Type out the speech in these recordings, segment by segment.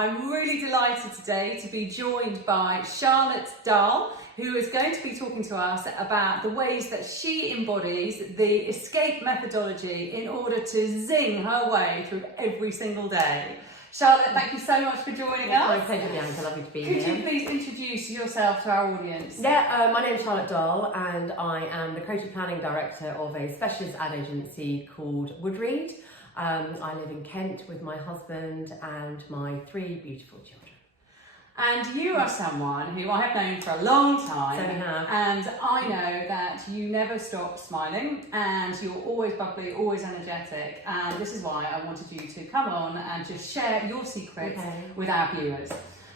I'm really delighted today to be joined by Charlotte Dahl, who is going to be talking to us about the ways that she embodies the escape methodology in order to zing her way through every single day. Charlotte, thank you so much for joining us. My pleasure, Bianca. Lovely to be here. Could you please introduce yourself to our audience? Yeah, my name is Charlotte Dahl and I am the Creative Planning Director of a specialist ad agency called Woodreed. I live in Kent with my husband and my 3 beautiful children. And you are someone who I have known for a long time. So we have. And I know that you never stop smiling and you're always bubbly, always energetic. And this is why I wanted you to come on and just share your secrets with our viewers.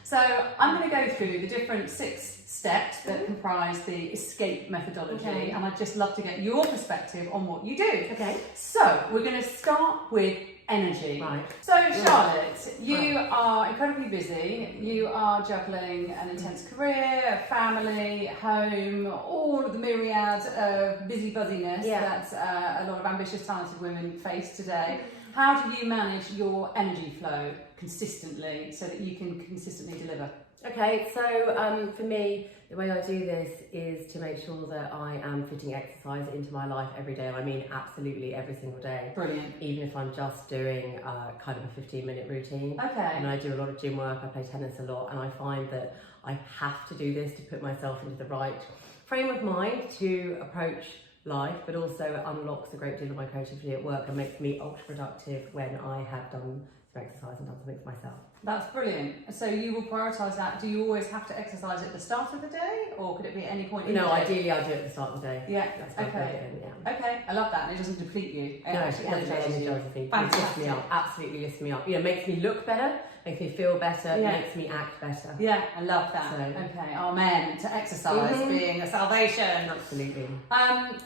So I'm going to go through the different 6 steps that comprise the escape methodology. And I'd just love to get your perspective on what you do. Okay. So we're going to start with energy. Right. So Charlotte, you are incredibly busy. You are juggling an intense career, family, home, all of the myriad of busy buzziness that a lot of ambitious, talented women face today. How do you manage your energy flow consistently so that you can consistently deliver? Okay, so for me, the way I do this is to make sure that I am fitting exercise into my life every day. And I mean absolutely every single day. Brilliant. Even if I'm just doing kind of a 15-minute routine. Okay. And I do a lot of gym work, I play tennis a lot, and I find that I have to do this to put myself into the right frame of mind to approach life, but also unlocks a great deal of my creativity at work and makes me ultra productive when I have done some exercise and done something for myself. That's brilliant. So you will prioritise that. Do you always have to exercise at the start of the day, or could it be at any point in the day? Ideally I do it at the start of the day. Yeah. That's what I put it in, Okay, I love that. And it doesn't deplete you. It No, actually energises you. It Fantastic. lifts me up. Absolutely lifts me up. You know, makes me look better, makes me feel better, Yeah. makes me act better. Yeah, I love that. So, okay, amen to exercise being a salvation. Absolutely.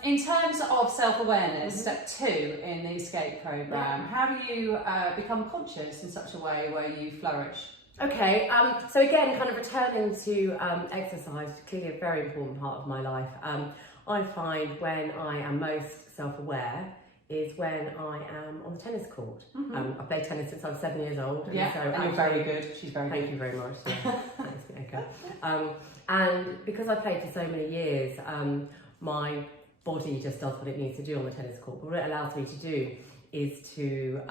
In terms of self-awareness, step 2 in the escape programme, how do you become conscious in such a way where you flourish? Okay, so again, kind of returning to exercise, clearly a very important part of my life. I find when I am most self-aware is when I am on the tennis court. I played tennis since I was 7 years old. Yeah, so and you're very good. She's very good. Thank you very much. Yeah. Thanks, Bianca. And because I played for so many years, my body just does what it needs to do on the tennis court. But what it allows me to do is to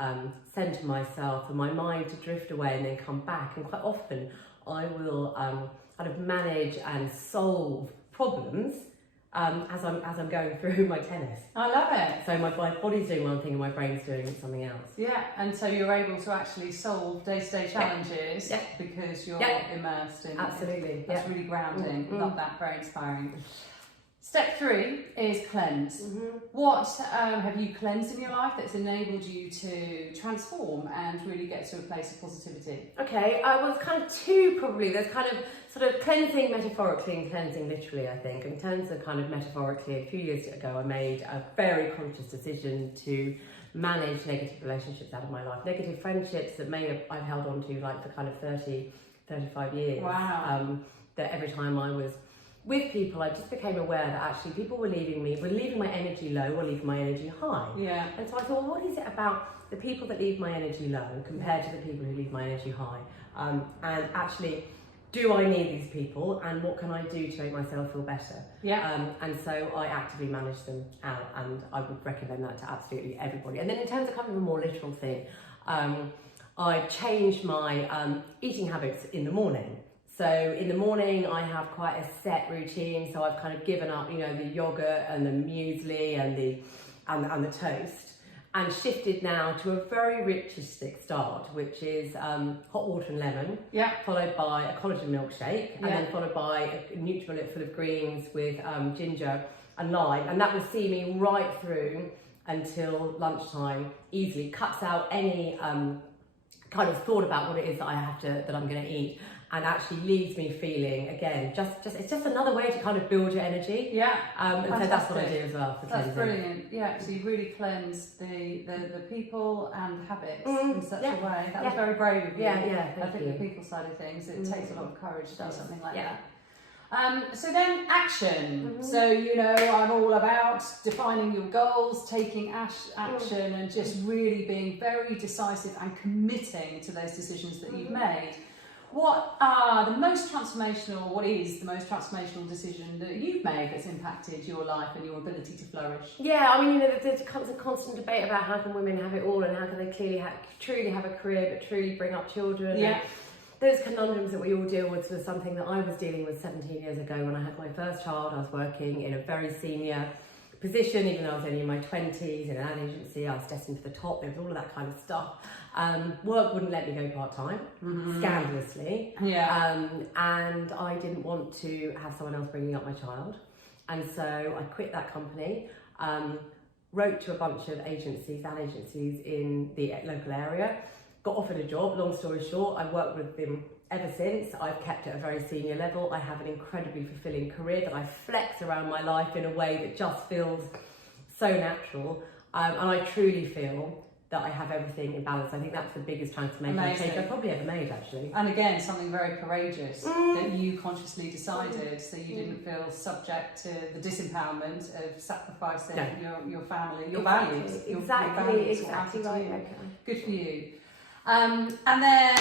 centre myself and my mind to drift away and then come back. And quite often I will kind of manage and solve problems as I'm going through my tennis. I love it. So my body's doing one thing and my brain's doing something else. Yeah, and so you're able to actually solve day-to-day challenges because you're immersed in Absolutely. it. That's really grounding. Love that, very inspiring. Step 3 is cleanse. What have you cleansed in your life that's enabled you to transform and really get to a place of positivity? Okay, well, it's kind of 2 probably. There's kind of sort of cleansing metaphorically and cleansing literally, I think. In terms of kind of metaphorically, a few years ago I made a very conscious decision to manage negative relationships out of my life. Negative friendships that I've held on to like for kind of 30, 35 years. Wow. That every time I was with people, I just became aware that actually people were leaving my energy low or leaving my energy high. Yeah. And so I thought, well, what is it about the people that leave my energy low compared to the people who leave my energy high? And actually, do I need these people and what can I do to make myself feel better? Yeah. And so I actively manage them out and I would recommend that to absolutely everybody. And then in terms of kind of a more literal thing, I changed my eating habits in the morning. So in the morning I have quite a set routine, so I've kind of given up, you know, the yogurt and the muesli and the toast, and shifted now to a very ritualistic start, which is hot water and lemon, followed by a collagen milkshake, and then followed by a Nutribullet full of greens with ginger and lime, and that will see me right through until lunchtime. Easily cuts out any kind of thought about what it is that I'm going to eat. And actually leaves me feeling, again, it's just another way to kind of build your energy. Yeah. And so that's what I do as well for cleansing. That's brilliant. Yeah, so you really cleanse the people and habits in such a way. That was very brave of you. Yeah, I think the people side of things, it takes a lot of courage to do something like that. So then action. So, you know, I'm all about defining your goals, taking action and just really being very decisive and committing to those decisions that you've made. What is the most transformational decision that you've made that's impacted your life and your ability to flourish? Yeah, I mean, you know, there's a constant debate about how can women have it all and how can they truly have a career but truly bring up children. Yeah. Those conundrums that we all deal with was something that I was dealing with 17 years ago when I had my first child. I was working in a very senior position, even though I was only in my 20s, in an ad agency. I was destined for the top. There was all of that kind of stuff. Work wouldn't let me go part-time, scandalously. Yeah. And I didn't want to have someone else bringing up my child. And so I quit that company, wrote to a bunch of ad agencies in the local area, got offered a job. Long story short, I've worked with them ever since. I've kept at a very senior level. I have an incredibly fulfilling career that I flex around my life in a way that just feels so natural. And I truly feel that I have everything in balance. I think that's the biggest transformation change I've probably ever made, actually. And again, something very courageous that you consciously decided, so you didn't feel subject to the disempowerment of sacrificing your family, your values. Exactly right. Okay. Good for you. And then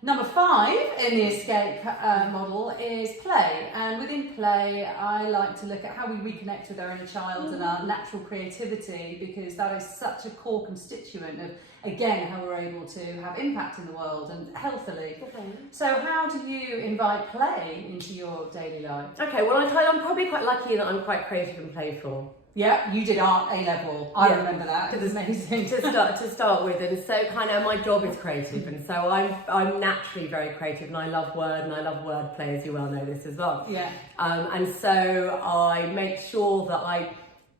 number 5 in the escape model is play. And within play, I like to look at how we reconnect with our inner child and our natural creativity, because that is such a core constituent of, again, how we're able to have impact in the world and healthily. Okay. So how do you invite play into your daily life? Okay, well, I'm probably quite lucky that I'm quite creative and playful. Yeah, you did art A-level. I remember that. It was amazing to start with, and so kind of my job is creative, and so I'm naturally very creative, and I love word and I love wordplay, as you well know this as well. Yeah. And so I make sure that I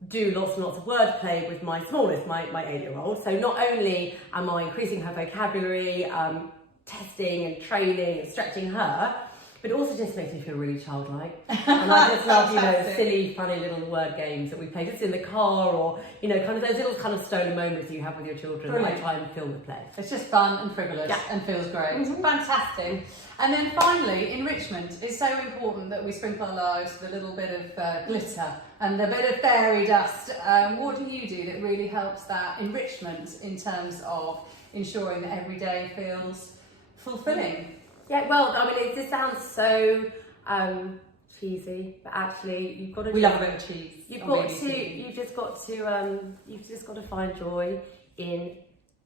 do lots and lots of wordplay with my smallest, my 8-year-old. So not only am I increasing her vocabulary, testing and training and stretching her, but it also just makes me feel really childlike. And I just love, you know, silly, funny little word games that we play just in the car, or, you know, kind of those little kind of stolen moments you have with your children. Brilliant. I try and fill with play. It's just fun and frivolous and feels great. Fantastic. And then finally, enrichment is so important that we sprinkle our lives with a little bit of glitter and a bit of fairy dust. What do you do that really helps that enrichment in terms of ensuring that every day feels fulfilling? Yeah, well, I mean, it just sounds so cheesy, but actually, you've got to. We love a bit of cheese. You've just got to find joy in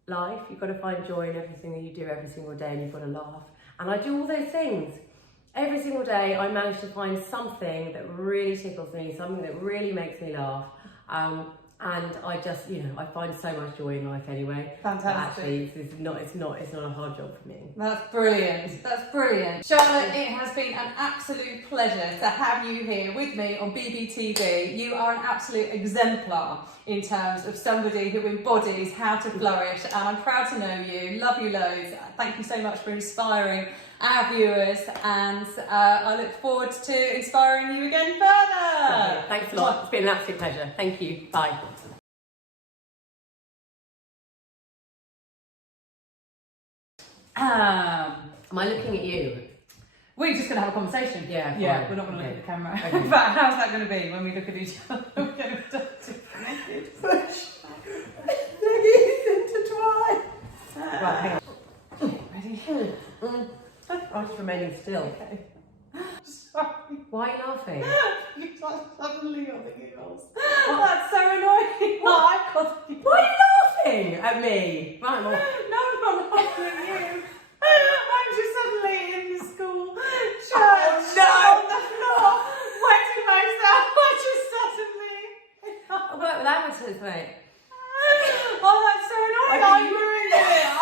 life. You've got to find joy in everything that you do every single day, and you've got to laugh. And I do all those things every single day. I manage to find something that really tickles me, something that really makes me laugh. And I just, you know, I find so much joy in life anyway. Fantastic. Actually, it's not a hard job for me. That's brilliant. That's brilliant. Charlotte, it has been an absolute pleasure to have you here with me on BBTV. You are an absolute exemplar in terms of somebody who embodies how to flourish, and I'm proud to know you. Love you loads. Thank you so much for inspiring our viewers, and I look forward to inspiring you again further. Thanks a lot. It's been an absolute pleasure. Thank you. Bye. Am I looking at you? We're just going to have a conversation. Yeah, we're not going to look at the camera. Okay. But how's that going to be when we look at each other? We're going to push. Leggies intertwine. Right, hang on. Ready? I'm just remaining still. Okay. Sorry. Why are you laughing? You suddenly got the giggles. That's so annoying. What? I've got the giggles. Why are you laughing at me? Right, well. No, I'm not laughing at you. I'm just suddenly in the school church on the floor, wetting myself. I just suddenly. I'll work with amateurs, mate. Oh, that's so annoying. I ruined it.